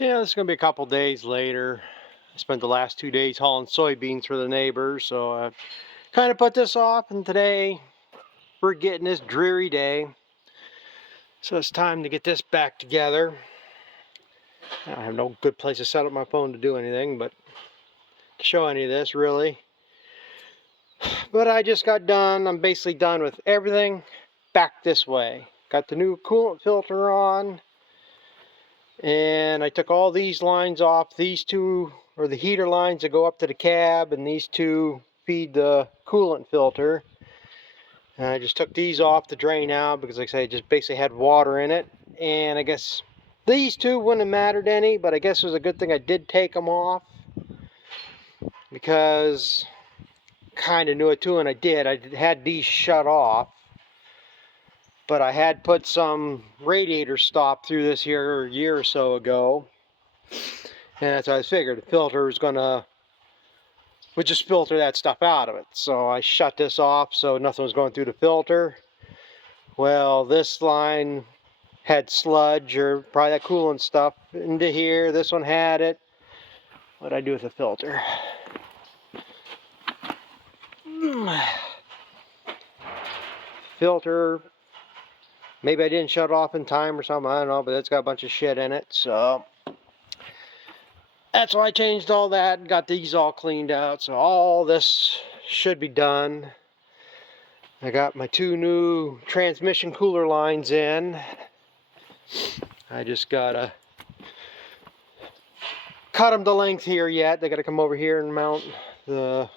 Yeah, this is going to be a couple days later. I spent the last 2 days hauling soybeans for the neighbors, so I kind of put this off, and today we're getting this dreary day. So it's time to get this back together. I have no good place to set up my phone to do anything, but to show any of this, really. But I just got done. I'm basically done with everything back this way. Got the new coolant filter on. And I took all these lines off. These two are the heater lines that go up to the cab, and these two feed the coolant filter. And I just took these off to drain out because, like I say, it just basically had water in it. And I guess these two wouldn't have mattered any, but I guess it was a good thing I did take them off, because kind of knew it too, and I did. I had these shut off, but I had put some radiator stop through this here a year or so ago. And that's what I figured. The filter was would just filter that stuff out of it. So I shut this off so nothing was going through the filter. Well, this line had sludge or probably that coolant stuff into here. This one had it. What'd I do with the filter? Filter, maybe I didn't shut it off in time or something, I don't know, but it's got a bunch of shit in it, so that's why I changed all that and got these all cleaned out. So all this should be done. I got my two new transmission cooler lines in. I just gotta cut them to length here yet. They gotta come over here and mount the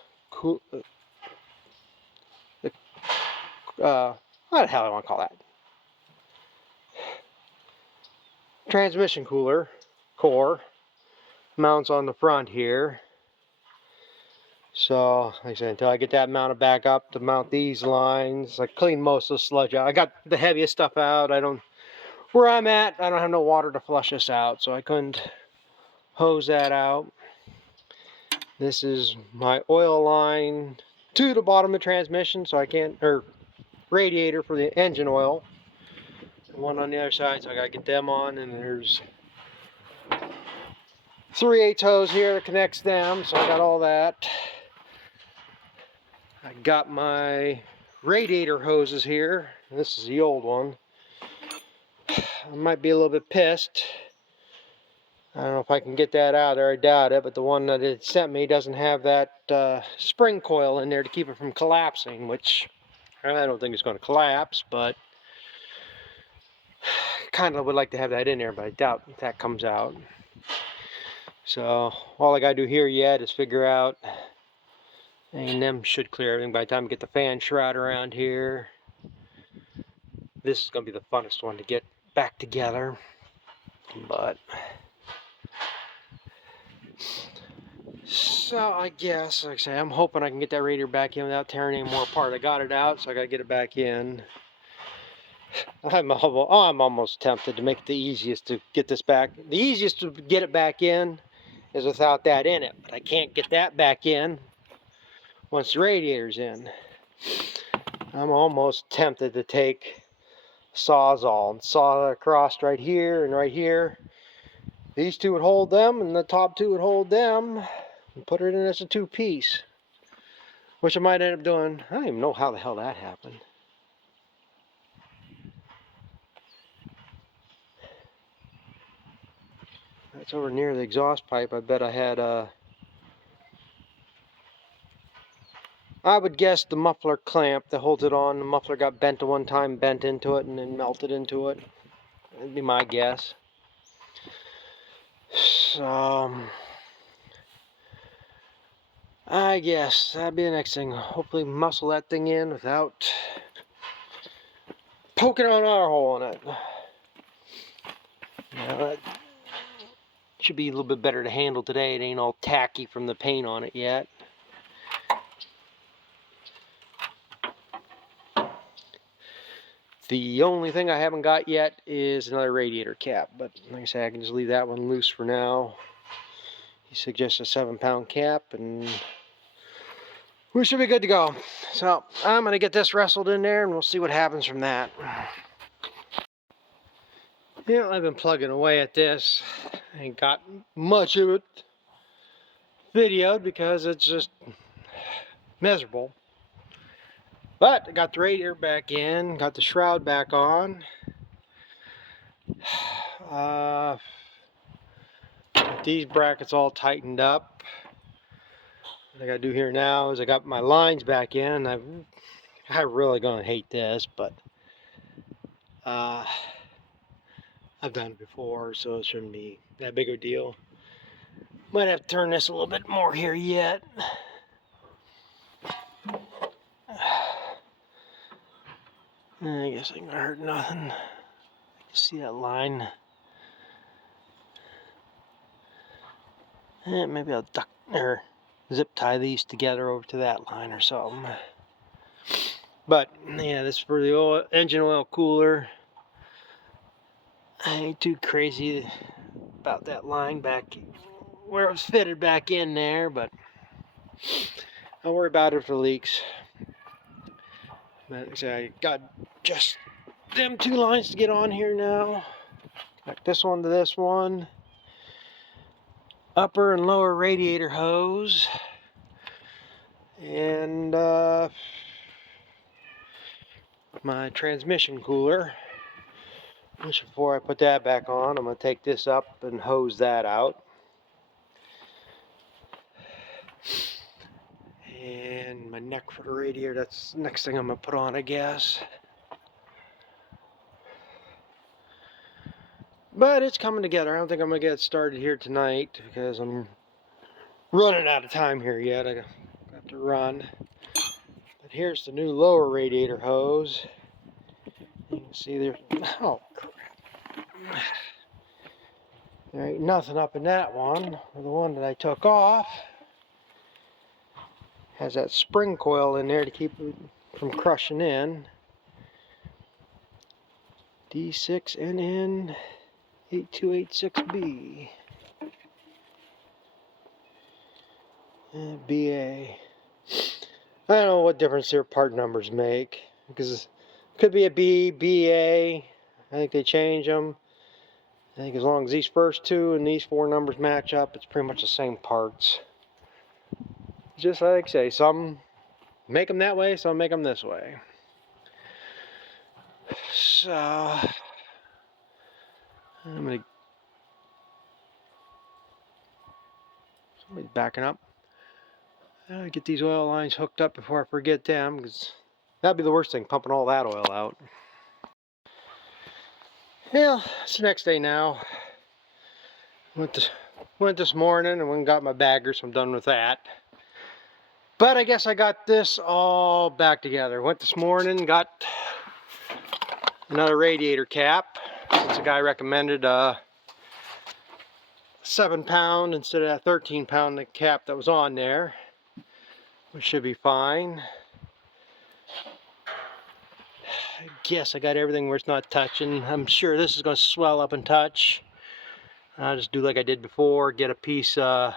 what the hell I want to call that? Transmission cooler core mounts on the front here. So, like I said, until I get that mounted back up to mount these lines, I cleaned most of the sludge out. I got the heaviest stuff out. Where I'm at, I don't have no water to flush this out, so I couldn't hose that out. This is my oil line to the bottom of the transmission, so I can't, or radiator for the engine oil. One on the other side, so I gotta get them on, and there's 3/8 hose here that connects them, so I got all that. I got my radiator hoses here. This is the old one. I might be a little bit pissed. I don't know if I can get that out there, I doubt it, but the one that it sent me doesn't have that spring coil in there to keep it from collapsing, which I don't think it's going to collapse, but kind of would like to have that in there, but I doubt that comes out. So all I got to do here yet is figure out, and them should clear everything by the time I get the fan shroud around here. This is going to be the funnest one to get back together, but so I guess, like I say, I'm hoping I can get that radiator back in without tearing any more apart. I got it out, so I got to get it back in. I'm almost tempted to make it the easiest to get this back. The easiest to get it back in is without that in it, but I can't get that back in once the radiator's in. I'm almost tempted to take Sawzall and saw it across right here and right here. These two would hold them, and the top two would hold them, and put it in as a two-piece, which I might end up doing. I don't even know how the hell that happened. That's over near the exhaust pipe. I bet I had I would guess the muffler clamp that holds it on. The muffler got bent at one time, bent into it, and then melted into it. That'd be my guess. So I guess that'd be the next thing. Hopefully muscle that thing in without poking another hole in it. Now that should be a little bit better to handle today. It ain't all tacky from the paint on it yet. The only thing I haven't got yet is another radiator cap, but like I say, I can just leave that one loose for now. He suggests a 7-pound cap, and we should be good to go. So I'm gonna get this wrestled in there, and we'll see what happens from that. Yeah, I've been plugging away at this. I ain't got much of it videoed because it's just miserable. But I got the radiator back in, got the shroud back on. These brackets all tightened up. What I gotta do here now is I got my lines back in. I'm really gonna hate this, but I've done it before, so it shouldn't be that big of a deal. Might have to turn this a little bit more here yet. I guess I ain't gonna hurt nothing. See that line? Maybe I'll duck or zip tie these together over to that line or something. But yeah, this is for the oil, engine oil cooler. I ain't too crazy about that line back where it was fitted back in there, but I'll worry about it if it leaks. But so I got just them two lines to get on here now. Like this one to this one. Upper and lower radiator hose. And my transmission cooler. Which before I put that back on, I'm going to take this up and hose that out. And my neck for the radiator, that's the next thing I'm going to put on, I guess. But it's coming together. I don't think I'm going to get it started here tonight because I'm running out of time here yet. I got to run. But here's the new lower radiator hose. You can see there. Oh, crap. There ain't nothing up in that one. The one that I took off has that spring coil in there to keep it from crushing in. D6NN8286B. BA. I don't know what difference their part numbers make, because it could be a B, BA. I think they change them. I think as long as these first two and these four numbers match up, it's pretty much the same parts. Just like I say, some make them that way, some make them this way. So I'm gonna. Somebody's backing up. I'll get these oil lines hooked up before I forget them, because that'd be the worst thing, pumping all that oil out. Yeah, it's the next day now. Went this morning and went and got my bagger, so I'm done with that. But I guess I got this all back together. Went this morning, got another radiator cap. Since the guy recommended a 7-pound instead of that 13-pound cap that was on there, which should be fine. I guess I got everything where it's not touching. I'm sure this is going to swell up and touch. I'll just do like I did before, get a piece of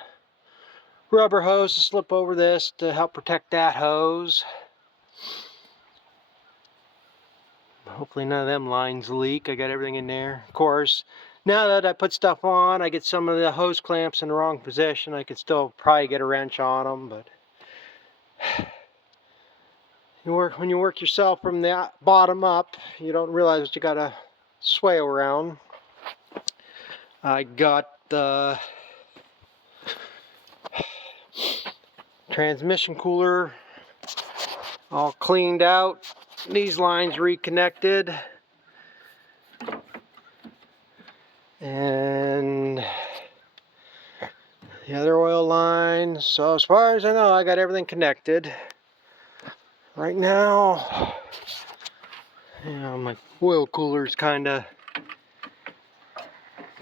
rubber hose to slip over this to help protect that hose. Hopefully none of them lines leak. I got everything in there. Of course, now that I put stuff on, I get some of the hose clamps in the wrong position. I could still probably get a wrench on them, but when you work yourself from the bottom up, you don't realize that you gotta sway around. I got the transmission cooler all cleaned out, these lines reconnected, and the other oil line. So as far as I know, I got everything connected. Right now, my oil cooler's kind of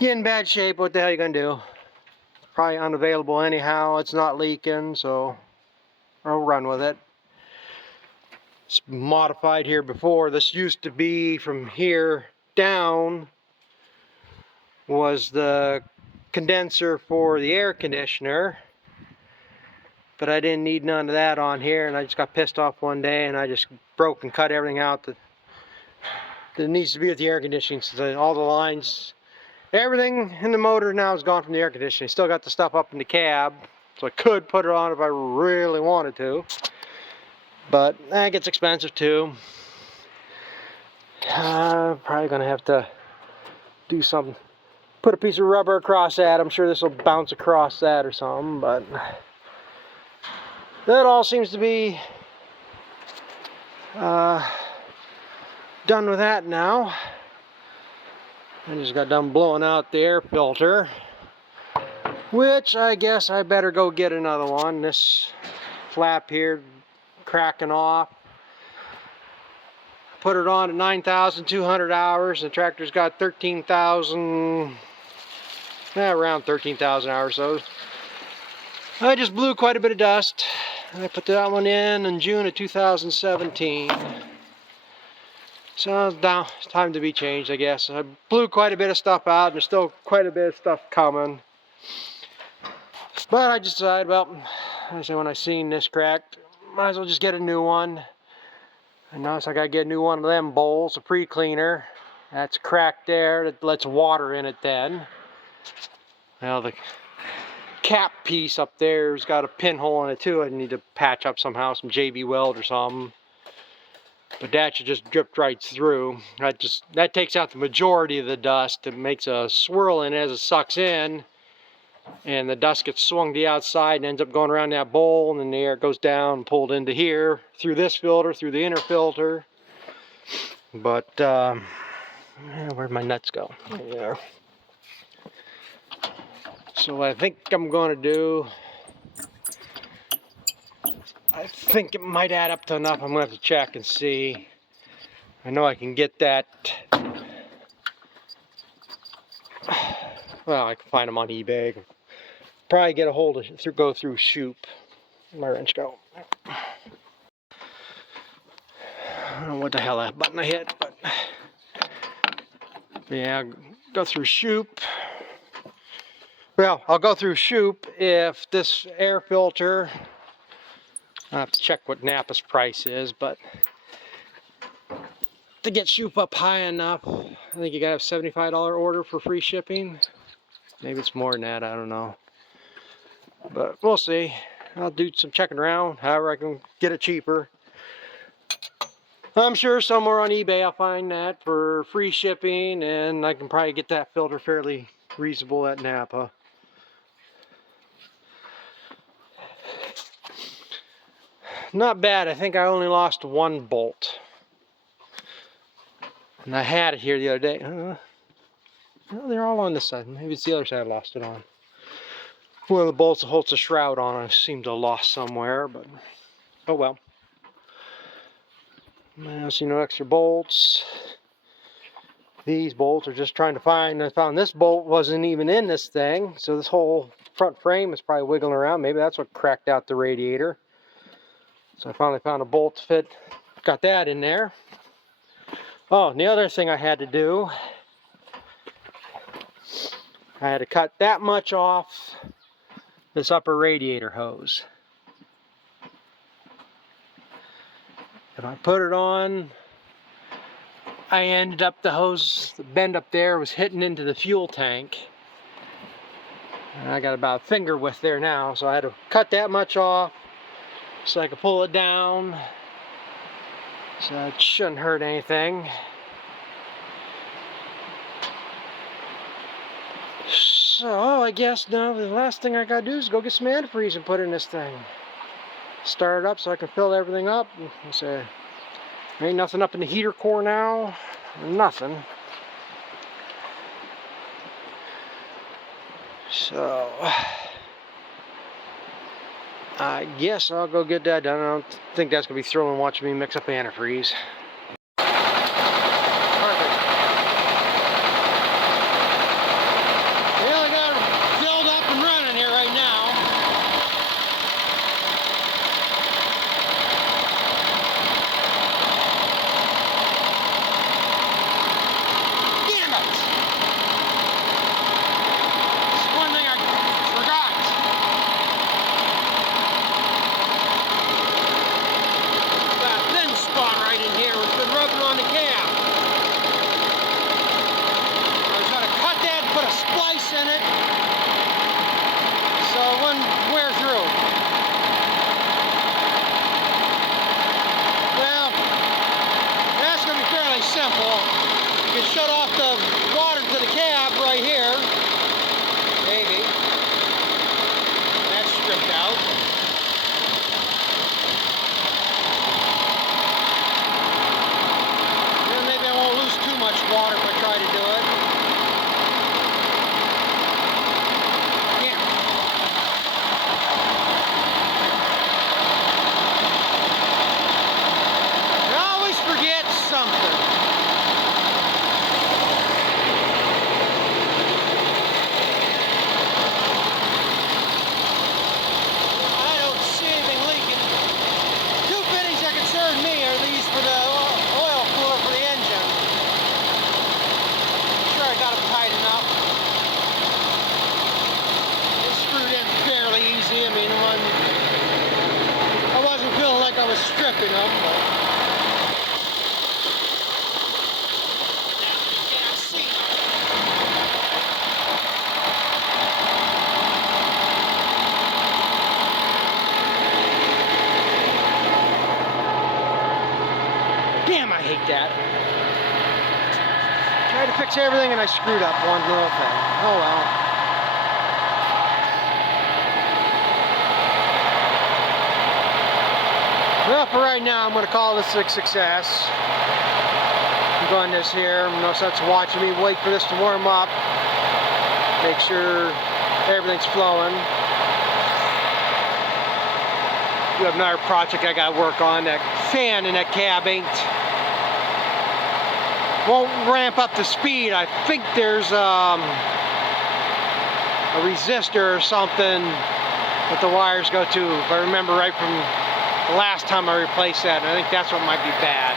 getting in bad shape. What the hell are you gonna do? It's probably unavailable anyhow. It's not leaking, so I'll run with it. It's modified here before. This used to be from here down was the condenser for the air conditioner, but I didn't need none of that on here, and I just got pissed off one day and I just broke and cut everything out that needs to be with the air conditioning, since all the lines Everything in the motor now is gone from the air conditioning. Still got the stuff up in the cab, so I could put it on if I really wanted to. But that gets expensive too. Probably gonna have to do something. Put a piece of rubber across that. I'm sure this will bounce across that or something, but that all seems to be done with that now. I just got done blowing out the air filter, which I guess I better go get another one. This flap here cracking off. Put it on at 9,200 hours. The tractor's got 13,000, around 13,000 hours. So I just blew quite a bit of dust. I put that one in June of 2017. So now it's time to be changed, I guess. I blew quite a bit of stuff out, and there's still quite a bit of stuff coming. But I just decided, well, I said when I seen this cracked, might as well just get a new one. I noticed I gotta get a new one of them bowls, a pre-cleaner. That's cracked there, that lets water in it then. Well, the cap piece up there's got a pinhole in it too. I need to patch up somehow, some JB weld or something. But that should just drip right through. That takes out the majority of the dust. It makes a swirl in it as it sucks in, and the dust gets swung to the outside and ends up going around that bowl, and then the air goes down and pulled into here through this filter, through the inner filter. But where'd my nuts go? There. So what I think I'm going to do, I think it might add up to enough. I'm going to have to check and see. I know I can get that. Well, I can find them on eBay. Probably get a hold of, go through Shoop. Where'd my wrench go? I don't know what the hell that button I hit, but yeah, go through Shoop. Well, I'll go through Shoop if this air filter, I have to check what Napa's price is, but to get Shoop up high enough, I think you gotta have a $75 order for free shipping. Maybe it's more than that, I don't know. But we'll see. I'll do some checking around, however I can get it cheaper. I'm sure somewhere on eBay I'll find that for free shipping, and I can probably get that filter fairly reasonable at Napa. Not bad. I think I only lost one bolt. And I had it here the other day. Well, they're all on this side. Maybe it's the other side I lost it on. One of the bolts that holds the shroud on I seem to have lost somewhere, but oh well. I see no extra bolts. These bolts are just trying to find. I found this bolt wasn't even in this thing, so this whole front frame is probably wiggling around. Maybe that's what cracked out the radiator. So I finally found a bolt to fit. Got that in there. Oh, and the other thing I had to do, I had to cut that much off this upper radiator hose. If I put it on, I ended up, the hose, the bend up there was hitting into the fuel tank. And I got about a finger width there now, so I had to cut that much off so I could pull it down. So it shouldn't hurt anything. So I guess now the last thing I gotta do is go get some antifreeze and put in this thing. Start it up so I can fill everything up. So there ain't nothing up in the heater core now. Nothing. So I guess I'll go get that done. I don't think that's gonna be thrilling watching me mix up antifreeze. Right in here the water to the cab right here. Maybe. That's stripped out. Then maybe I won't lose too much water if I try to do it. Yeah. I always forget something. For the oil cooler for the engine. I'm sure I got them tightened up. They screwed in fairly easy. I mean, I wasn't feeling like I was stripping them, but now you can't see them. Damn, I hate that. Tried to fix everything and I screwed up one little thing. Oh well. Well, for right now, I'm going to call this a success. I'm doing this here. No sense of watching me wait for this to warm up. Make sure everything's flowing. We have another project I got to work on. That fan in that cab won't ramp up the speed. I think there's a resistor or something that the wires go to, if I remember right from the last time I replaced that, and I think that's what might be bad.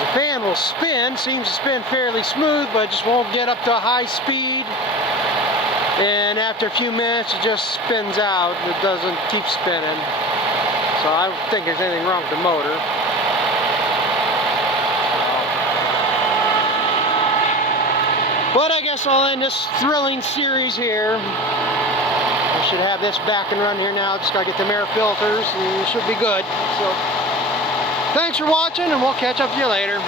The fan will spin, seems to spin fairly smooth, but it just won't get up to a high speed. And after a few minutes it just spins out. It doesn't keep spinning. So I don't think there's anything wrong with the motor. But I guess I'll end this thrilling series here. I should have this back and run here now. Just gotta get them air filters and it should be good. So thanks for watching and we'll catch up with you later.